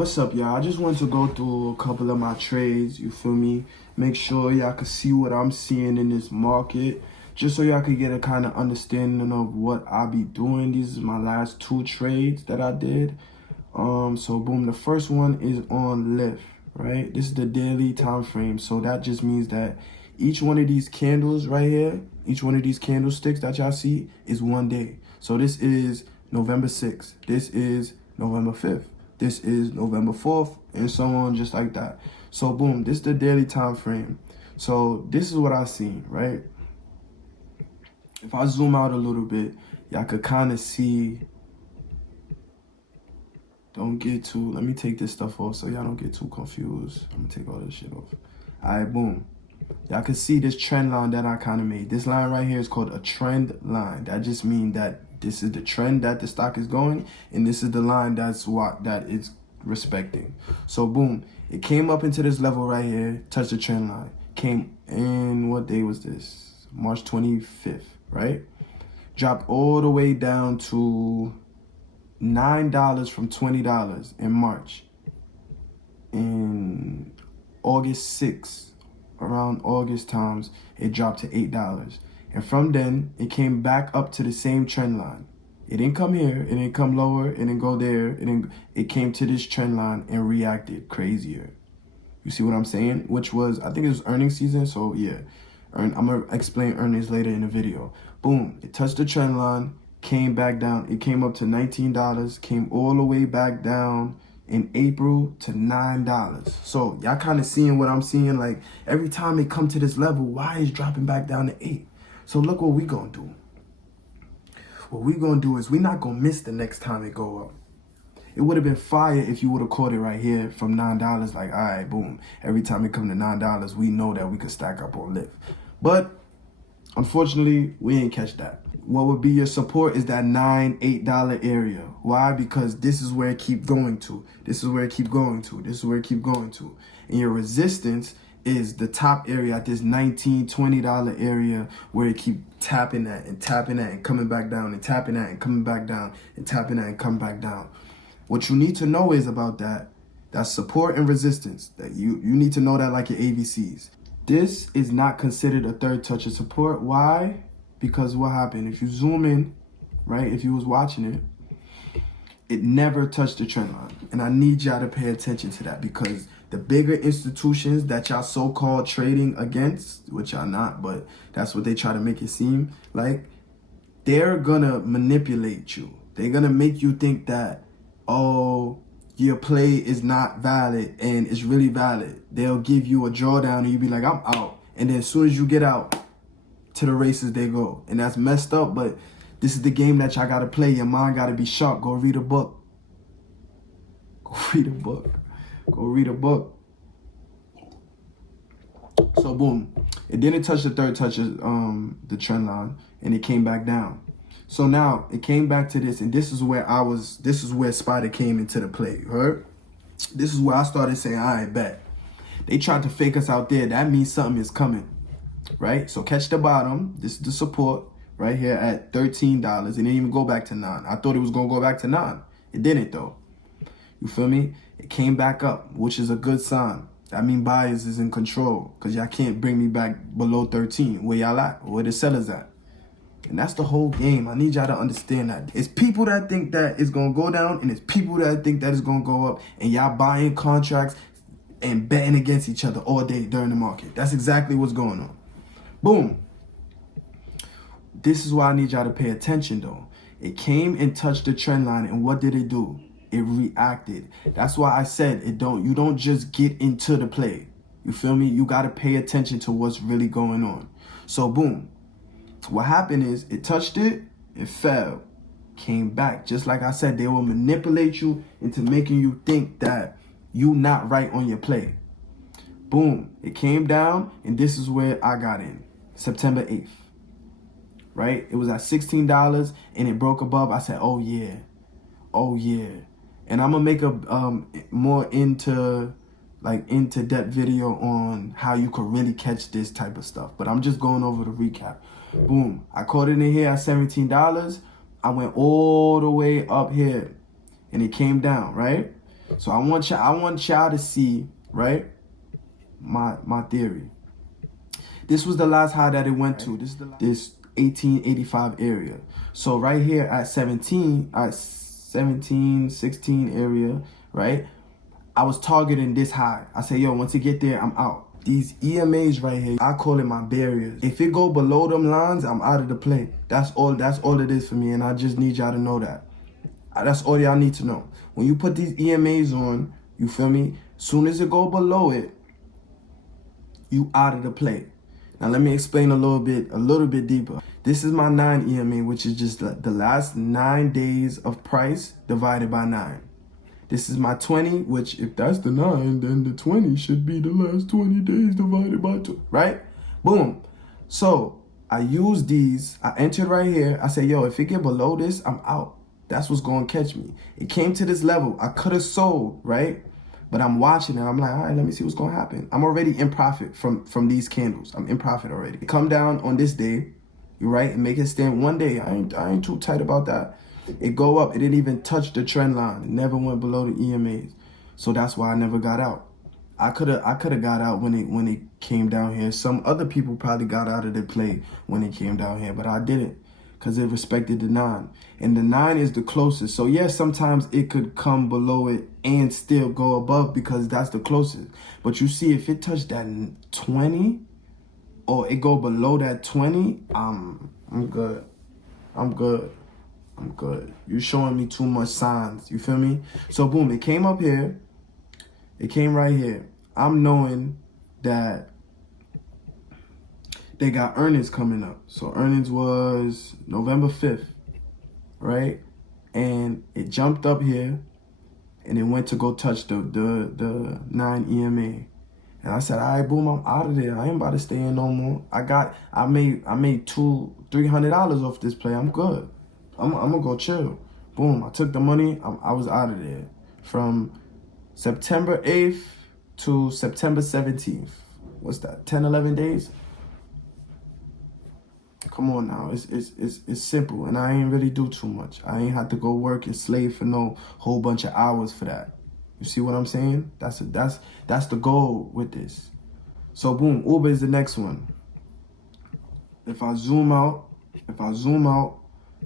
What's up, y'all? I just wanted to go through a couple of my trades, you feel me? Make sure y'all can see what I'm seeing in this market, just so y'all can get a kind of understanding of what I be doing. These is my last two trades that I did. So boom, the first one is on lift, right? This is the daily time frame, so that just means that each one of these candles right here, each one of these candlesticks that y'all see is one day. So this is November 6th, this is November 5th, this is November 4th, and so on, just like that. So boom, this is the daily time frame. So this is what I seen, right? If I zoom out a little bit, y'all could kind of see. Don't get too, let me take this stuff off so y'all don't get too confused. I'm gonna take all this shit off. All right, boom. Y'all can see this trend line that I kind of made. This line right here is called a trend line. That just means that this is the trend that the stock is going, and this is the line that it's respecting. So boom, it came up into this level right here, touched the trend line. Came in, what day was this? March 25th, right? Dropped all the way down to $9 from $20 in March. In August 6th, around August times, it dropped to $8. And from then, it came back up to the same trend line. It didn't come here, it didn't come lower, it didn't go there, it came to this trend line and reacted crazier. You see what I'm saying? Which was, I think it was earnings season, so yeah. I'm gonna explain earnings later in the video. Boom, it touched the trend line, came back down. It came up to $19, came all the way back down in April to $9. So y'all kind of seeing what I'm seeing. Like every time it come to this level, why is dropping back down to 8? So look what we gonna do. What we gonna do is we not gonna miss the next time it go up. It would have been fire if you would have caught it right here from $9. Like, all right, boom. Every time it come to $9, we know that we could stack up on lift. But unfortunately, we ain't catch that. What would be your support is that $8 area. Why? Because this is where it keep going to. This is where it keep going to. This is where it keep going to. And your resistance is the top area at this $19, $20 area where it keep tapping that and coming back down and tapping that and coming back down and tapping that and coming back down. What you need to know is about that's support and resistance. That you need to know that like your ABCs. This is not considered a third touch of support. Why? Because what happened? If you zoom in, right, if you was watching it, it never touched the trend line. And I need y'all to pay attention to that, because the bigger institutions that y'all so-called trading against, which y'all not, but that's what they try to make it seem like, they're gonna manipulate you. They're gonna make you think that, oh, your play is not valid and it's really valid. They'll give you a drawdown and you be like, I'm out. And then as soon as you get out, to the races they go. And that's messed up, but this is the game that y'all gotta play. Your mind gotta be sharp. Go read a book. Go read a book. Go read a book. So boom, it didn't touch the third touch of the trend line, and it came back down. So now it came back to this, and this is where Spida came into the play, you heard? This is where I started saying, all right, bet. They tried to fake us out there. That means something is coming, right? So catch the bottom. This is the support right here at $13. It didn't even go back to 9. I thought it was going to go back to 9. It didn't, though. You feel me? It came back up, which is a good sign. That means buyers is in control, because y'all can't bring me back below 13. Where y'all at? Where the sellers at? And that's the whole game. I need y'all to understand that. It's people that think that it's going to go down, and it's people that think that it's going to go up, and y'all buying contracts and betting against each other all day during the market. That's exactly what's going on. Boom. This is why I need y'all to pay attention, though. It came and touched the trend line, and what did it do? It reacted. That's why I said you don't just get into the play. You feel me? You got to pay attention to what's really going on. So boom. What happened is it touched it, it fell, came back. Just like I said, they will manipulate you into making you think that you not right on your play. Boom, it came down, and this is where I got in. September 8th, right? It was at $16, and it broke above. I said, oh yeah. And I'm gonna make a more into depth video on how you could really catch this type of stuff. But I'm just going over the recap. Boom, I caught it in here at $17. I went all the way up here, and it came down, right? So I want y'all to see, right, my theory. This was the last high that it went to. This 1885 area. So right here at 17, 16 area, right? I was targeting this high. I said, yo, once it get there, I'm out. These EMAs right here, I call it my barriers. If it go below them lines, I'm out of the play. That's all it is for me, and I just need y'all to know that. That's all y'all need to know. When you put these EMAs on, you feel me? Soon as it go below it, you out of the play. Now let me explain a little bit deeper. This is my 9 EMA, which is just the last 9 days of price divided by 9. This is my 20, which if that's the 9, then the 20 should be the last 20 days divided by 2, right? Boom. So I use these. I entered right here. I say, yo, if it get below this, I'm out. That's what's going to catch me. It came to this level. I could have sold, right? But I'm watching it. I'm like, all right, let me see what's going to happen. I'm already in profit from these candles. I'm in profit already. Come down on this day, you're right, and make it stand one day. I ain't too tight about that. It go up. It didn't even touch the trend line. It never went below the EMAs. So that's why I never got out. I could have got out when it came down here. Some other people probably got out of their play when it came down here, but I didn't, because it respected the 9. And the 9 is the closest. So yes, sometimes it could come below it and still go above because that's the closest. But you see, if it touched that 20 or it go below that 20, I'm good. I'm good. I'm good. You're showing me too much signs. You feel me? So boom, it came up here. It came right here. I'm knowing that they got earnings coming up. So earnings was November 5th, right? And it jumped up here and it went to go touch the 9 EMA. And I said, all right, boom, I'm out of there. I ain't about to stay in no more. I made $200-300 off this play. I'm good. I'm gonna go chill. Boom, I took the money. I was out of there from September 8th to September 17th. What's that, 10, 11 days? Come on now, it's simple, and I ain't really do too much. I ain't had to go work and slave for no whole bunch of hours for that. You see what I'm saying? That's the goal with this. So boom, Uber is the next one. If I zoom out,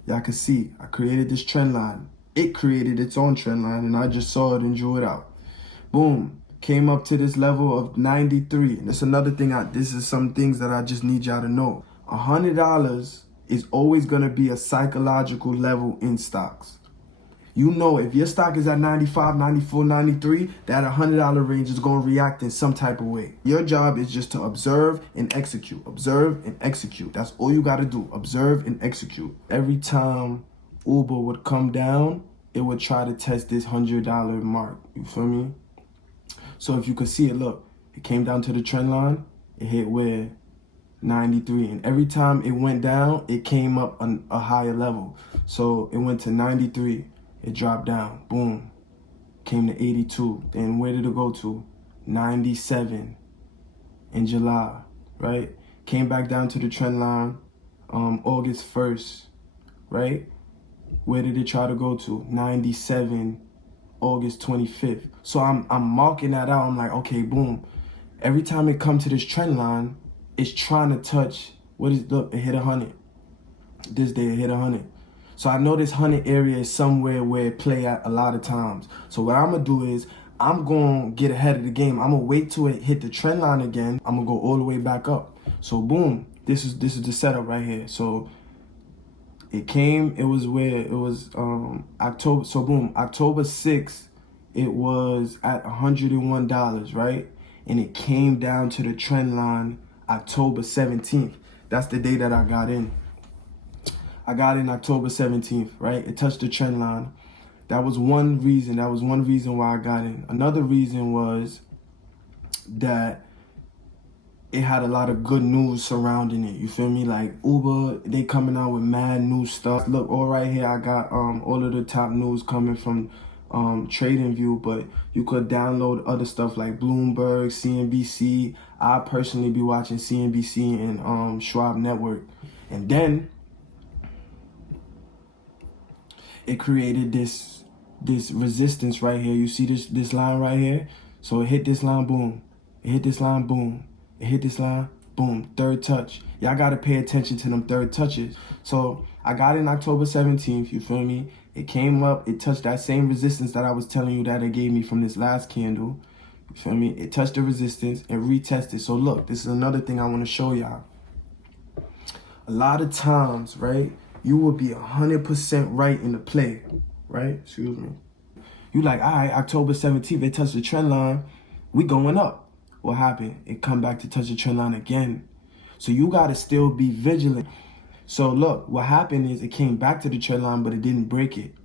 y'all can see I created this trend line. It created its own trend line, and I just saw it and drew it out. Boom, came up to this level of 93. And that's another thing. This is some things that I just need y'all to know. $100 is always gonna be a psychological level in stocks. You know, if your stock is at 95, 94, 93, that $100 range is gonna react in some type of way. Your job is just to observe and execute. Observe and execute. That's all you gotta do. Observe and execute. Every time Uber would come down, it would try to test this $100 mark. You feel me? So if you could see it, look, it came down to the trend line. It hit where? 93, and every time it went down, it came up on a higher level. So it went to 93, it dropped down, boom, came to 82. Then where did it go to? 97 in July, right? Came back down to the trend line August 1st, right? Where did it try to go to? 97 August 25th. So I'm marking that out. I'm like, okay, boom. Every time it comes to this trend line, it's trying to touch, look, it hit 100. This day it hit 100. So I know this 100 area is somewhere where it play at a lot of times. So what I'm gonna do is, I'm gonna get ahead of the game. I'm gonna wait till it hit the trend line again. I'm gonna go all the way back up. So boom, this is the setup right here. So it came, it was where, it was October, so boom, October 6th, it was at $101, right? And it came down to the trend line October 17th. That's the day that I got in. I got in October 17th, right? It touched the trend line. That was one reason. That was one reason why I got in. Another reason was that it had a lot of good news surrounding it. You feel me? Like Uber, they coming out with mad new stuff. Look, all right here, I got all of the top news coming from TradingView, but you could download other stuff like Bloomberg, CNBC. I personally be watching CNBC and Schwab Network. And then it created this this resistance right here. You see this line right here? So it hit this line, boom. It hit this line, boom. It hit this line, boom. Third touch. Y'all got to pay attention to them third touches. So I got in October 17th, you feel me? It came up, it touched that same resistance that I was telling you that it gave me from this last candle. You feel me? It touched the resistance and retested. So look, this is another thing I want to show y'all. A lot of times, right, you will be 100% right in the play, right? Excuse me. You like, all right, October 17th, it touched the trend line. We going up. What happened? It come back to touch the trend line again. So you got to still be vigilant. So look, what happened is it came back to the trend line, but it didn't break it.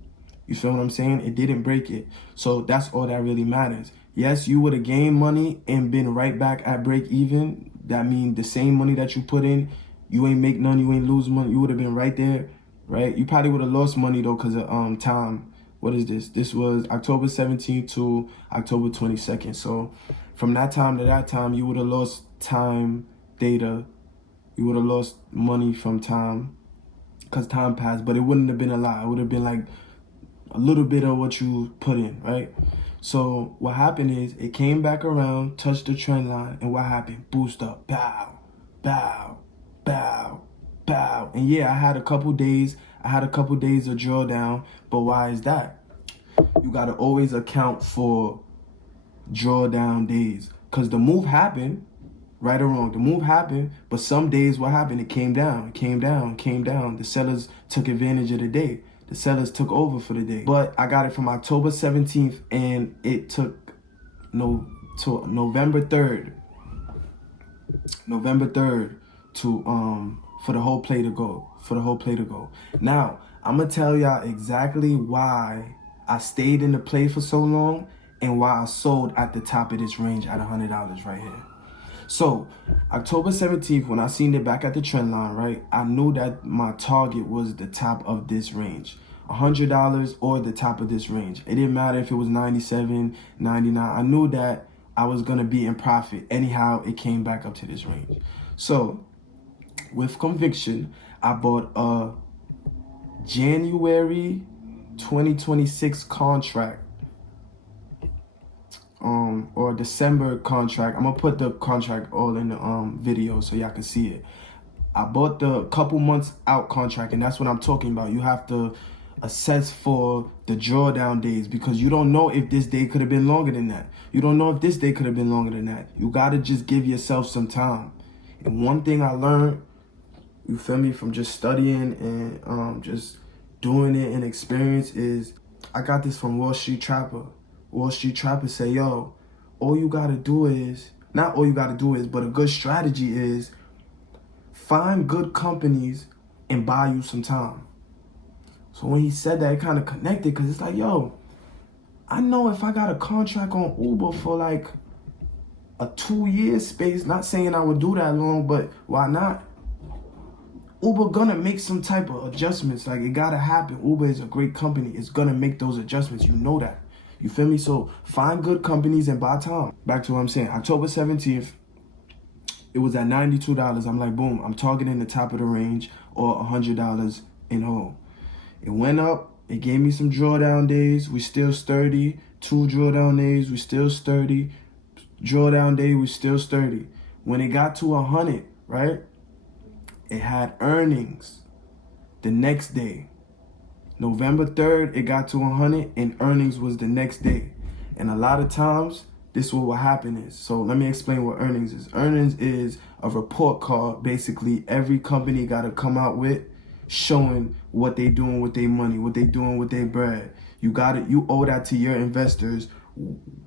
You feel what I'm saying? It didn't break it. So that's all that really matters. Yes, you would have gained money and been right back at break even. That means the same money that you put in, you ain't make none, you ain't lose money. You would have been right there, right? You probably would have lost money though because of time. What is this? This was October 17th to October 22nd. So from that time to that time, you would have lost time, data. You would have lost money from time because time passed, but it wouldn't have been a lot. It would have been like a little bit of what you put in, right? So what happened is it came back around, touched the trend line, and what happened? Boost up, bow, bow, bow, bow. And yeah, I had a couple days of drawdown, but why is that? You gotta always account for drawdown days, because the move happened, right or wrong, the move happened, but some days what happened? It came down, came down, came down. The sellers took advantage of the day. The sellers took over for the day. But I got it from October 17th and it took to November 3rd. November 3rd to for the whole play to go. Now, I'm gonna tell y'all exactly why I stayed in the play for so long and why I sold at the top of this range at $100 right here. So, October 17th, when I seen it back at the trend line, right, I knew that my target was the top of this range. $100 or the top of this range. It didn't matter if it was 97, 99. I knew that I was going to be in profit. Anyhow, it came back up to this range. So, with conviction, I bought a January 2026 contract. Or December contract. I'm gonna put the contract all in the video so y'all can see it. I bought the couple months out contract, and that's what I'm talking about. You have to assess for the drawdown days because you don't know if this day could have been longer than that. You don't know if this day could have been longer than that. You gotta just give yourself some time. And one thing I learned, you feel me, from just studying and just doing it and experience is, I got this from Wall Street Trapper. Wall Street Trapper say, yo, all you gotta do is, not all you gotta do is, but a good strategy is find good companies and buy you some time. So when he said that, it kind of connected because it's like, yo, I know if I got a contract on Uber for like a 2-year space, not saying I would do that long, but why not? Uber gonna make some type of adjustments. Like, it gotta happen. Uber is a great company. It's gonna make those adjustments. You know that. You feel me? So find good companies and buy time. Back to what I'm saying. October 17th, it was at $92. I'm like, boom, I'm targeting the top of the range or $100 in whole. It went up. It gave me some drawdown days. We still sturdy. 2 drawdown days. We still sturdy. Drawdown day. We still sturdy. When it got to 100, right? It had earnings the next day. November 3rd, it got to 100 and earnings was the next day. And a lot of times, this is what happen is. So let me explain what earnings is. Earnings is a report card. Basically, every company got to come out with showing what they doing with their money, what they doing with their bread. You owe that to your investors.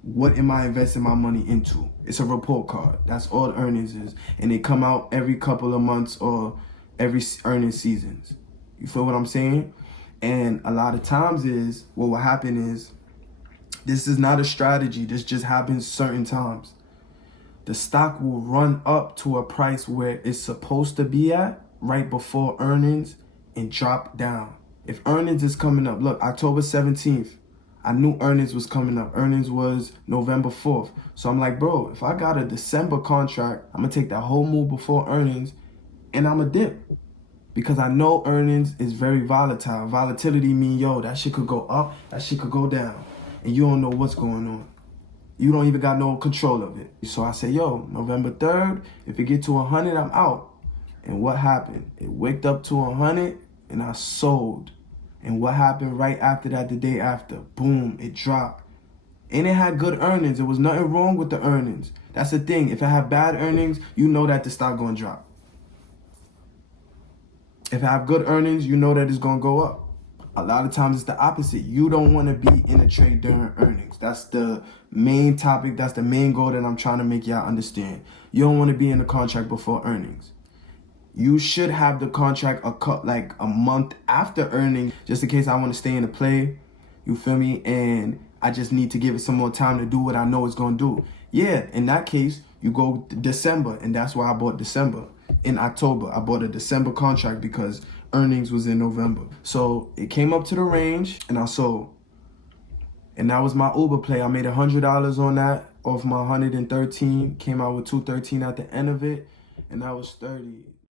What am I investing my money into? It's a report card. That's all earnings is. And they come out every couple of months or every earnings seasons. You feel what I'm saying? And a lot of times is, what will happen is, this is not a strategy. This just happens certain times. The stock will run up to a price where it's supposed to be at right before earnings and drop down. If earnings is coming up, look, October 17th, I knew earnings was coming up. Earnings was November 4th. So I'm like, bro, if I got a December contract, I'm going to take that whole move before earnings and I'm going to dip. because I know earnings is very volatile. Volatility mean, yo, that shit could go up, that shit could go down, and you don't know what's going on. You don't even got no control of it. So I said, yo, November 3rd, if it get to 100, I'm out. And what happened? It waked up to 100 and I sold. And what happened right after that, the day after? Boom, it dropped. And it had good earnings. There was nothing wrong with the earnings. That's the thing. If it had bad earnings, you know that the stock gonna drop. If it have good earnings, you know that it's gonna go up. A lot of times it's the opposite. You don't want to be in a trade during earnings. That's the main topic. That's the main goal that I'm trying to make y'all understand. You don't want to be in the contract before earnings. You should have the contract like a month after earnings, just in case I want to stay in the play. You feel me? And I just need to give it some more time to do what I know it's going to do. Yeah, in that case, you go December, and that's why I bought December. In October, I bought a December contract because earnings was in November. So it came up to the range and I sold. And that was my Uber play. I made $100 on that off my 113. Came out with 213 at the end of it. And that was 30.